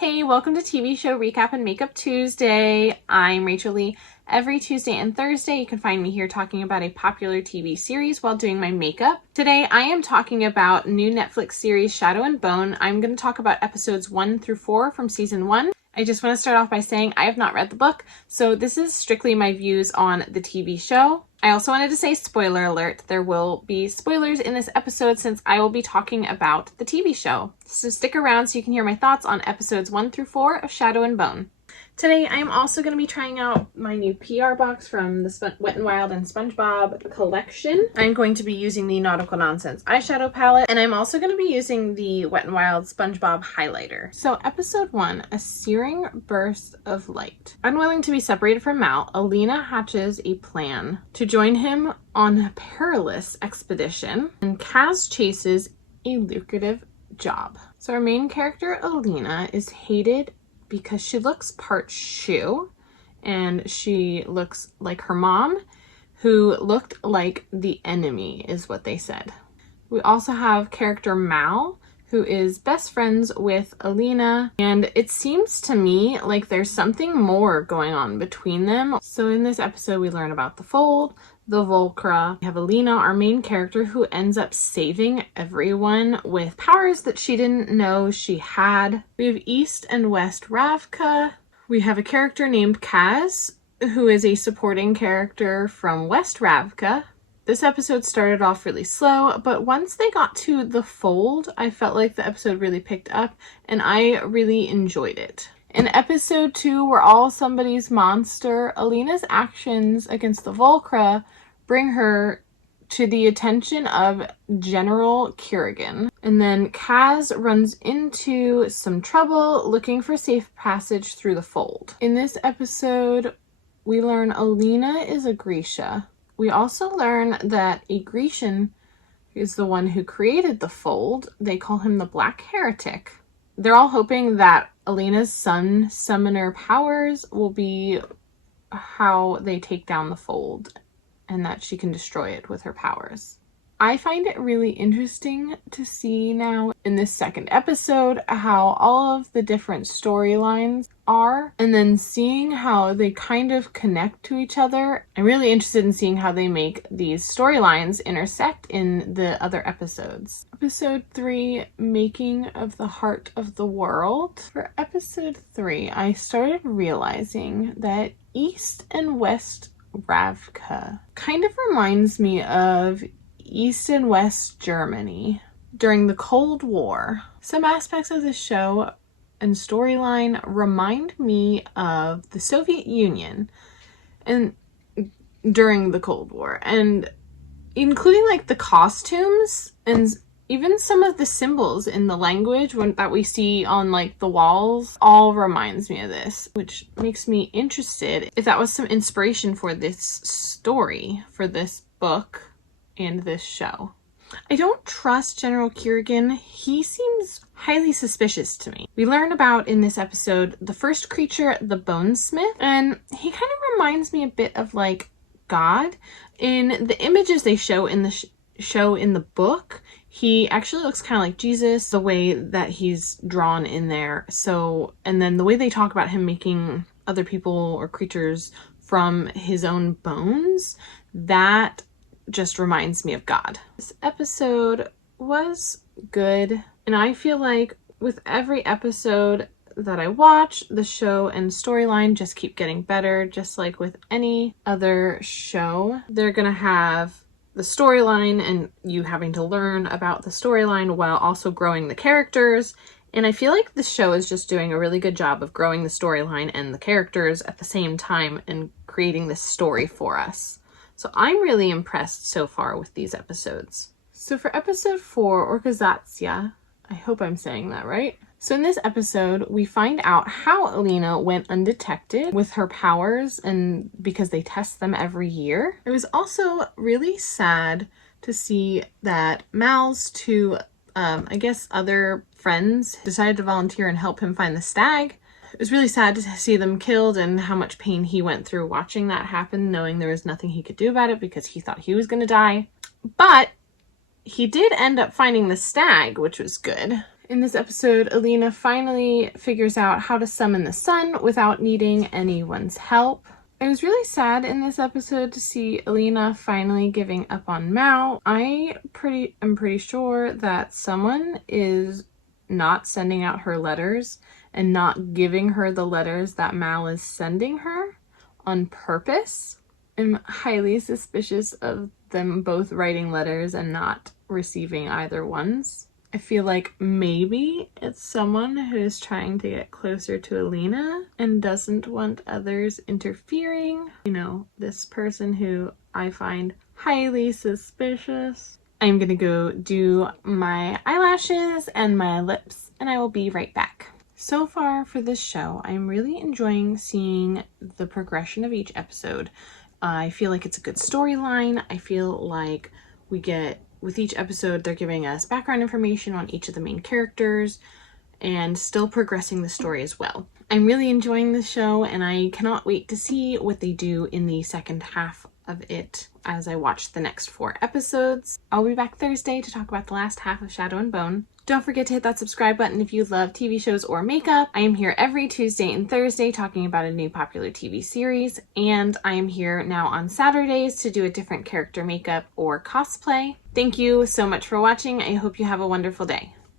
Hey, welcome to TV Show Recap and Makeup Tuesday. I'm Rachel Lee. Every Tuesday and Thursday, you can find me here talking about a popular TV series while doing my makeup. Today, I am talking about new Netflix series Shadow and Bone. I'm going to talk about episodes 1 through 4 from season 1. I just want to start off by saying I have not read the book, so this is strictly my views on the TV show. I also wanted to say spoiler alert, there will be spoilers in this episode since I will be talking about the TV show. So stick around so you can hear my thoughts on episodes 1 through 4 of Shadow and Bone. Today, I am also going to be trying out my new PR box from the Wet n Wild and SpongeBob collection. I'm going to be using the Nautical Nonsense eyeshadow palette, and I'm also going to be using the Wet n Wild SpongeBob highlighter. So episode 1, a searing burst of light. Unwilling to be separated from Mal, Alina hatches a plan to join him on a perilous expedition, and Kaz chases a lucrative job. So our main character, Alina, is hated because she looks part shoe and she looks like her mom, who looked like the enemy, is what they said. We also have character Mal, who is best friends with Alina, and it seems to me like there's something more going on between them. So in this episode, we learn about the Fold, the Volcra. We have Alina, our main character, who ends up saving everyone with powers that she didn't know she had. We have East and West Ravka. We have a character named Kaz, who is a supporting character from West Ravka. This episode started off really slow, but once they got to the Fold, I felt like the episode really picked up, and I really enjoyed it. In episode 2, We're All Somebody's Monster, Alina's actions against the Volcra bring her to the attention of General Kerrigan. And then Kaz runs into some trouble looking for safe passage through the Fold. In this episode, we learn Alina is a Grisha. We also learn that a Grecian is the one who created the Fold. They call him the Black Heretic. They're all hoping that Alina's sun summoner powers will be how they take down the Fold and that she can destroy it with her powers. I find it really interesting to see now in this second episode how all of the different storylines are, and then seeing how they kind of connect to each other. I'm really interested in seeing how they make these storylines intersect in the other episodes. Episode 3, Making of the Heart of the World. For episode 3, I started realizing that East and West Ravka kind of reminds me of East and West Germany during the Cold War. Some aspects of the show and storyline remind me of the Soviet Union and during the Cold War, and including like the costumes and even some of the symbols in the language that we see on like the walls all reminds me of this, which makes me interested if that was some inspiration for this story, for this book and this show. I don't trust General Kerrigan. He seems highly suspicious to me. We learn about in this episode the first creature, the Bonesmith, and he kind of reminds me a bit of like God. In the images they show in the show in the book, he actually looks kind of like Jesus, the way that he's drawn in there. So, and then the way they talk about him making other people or creatures from his own bones, that just reminds me of God. This episode was good, and I feel like with every episode that I watch, the show and storyline just keep getting better, just like with any other show. They're gonna have the storyline and you having to learn about the storyline while also growing the characters. And I feel like the show is just doing a really good job of growing the storyline and the characters at the same time and creating this story for us. So I'm really impressed so far with these episodes. So for episode 4, Organizacja, I hope I'm saying that right. So in this episode, we find out how Alina went undetected with her powers, and because they test them every year. It was also really sad to see that Mal's two, I guess, other friends decided to volunteer and help him find the stag. It was really sad to see them killed and how much pain he went through watching that happen, knowing there was nothing he could do about it because he thought he was going to die. But he did end up finding the stag, which was good. In this episode, Alina finally figures out how to summon the sun without needing anyone's help. It was really sad in this episode to see Alina finally giving up on Mal. I'm pretty sure that someone is not sending out her letters and not giving her the letters that Mal is sending her on purpose. I'm highly suspicious of them both writing letters and not receiving either ones. I feel like maybe it's someone who is trying to get closer to Alina and doesn't want others interfering. You know, this person who I find highly suspicious. I'm gonna go do my eyelashes and my lips, and I will be right back. So far for this show, I'm really enjoying seeing the progression of each episode. I feel like it's a good storyline. I feel like with each episode, they're giving us background information on each of the main characters and still progressing the story as well. I'm really enjoying this show, and I cannot wait to see what they do in the second half of it as I watch the next 4 episodes. I'll be back Thursday to talk about the last half of Shadow and Bone. Don't forget to hit that subscribe button if you love TV shows or makeup. I am here every Tuesday and Thursday talking about a new popular TV series, and I am here now on Saturdays to do a different character makeup or cosplay. Thank you so much for watching. I hope you have a wonderful day.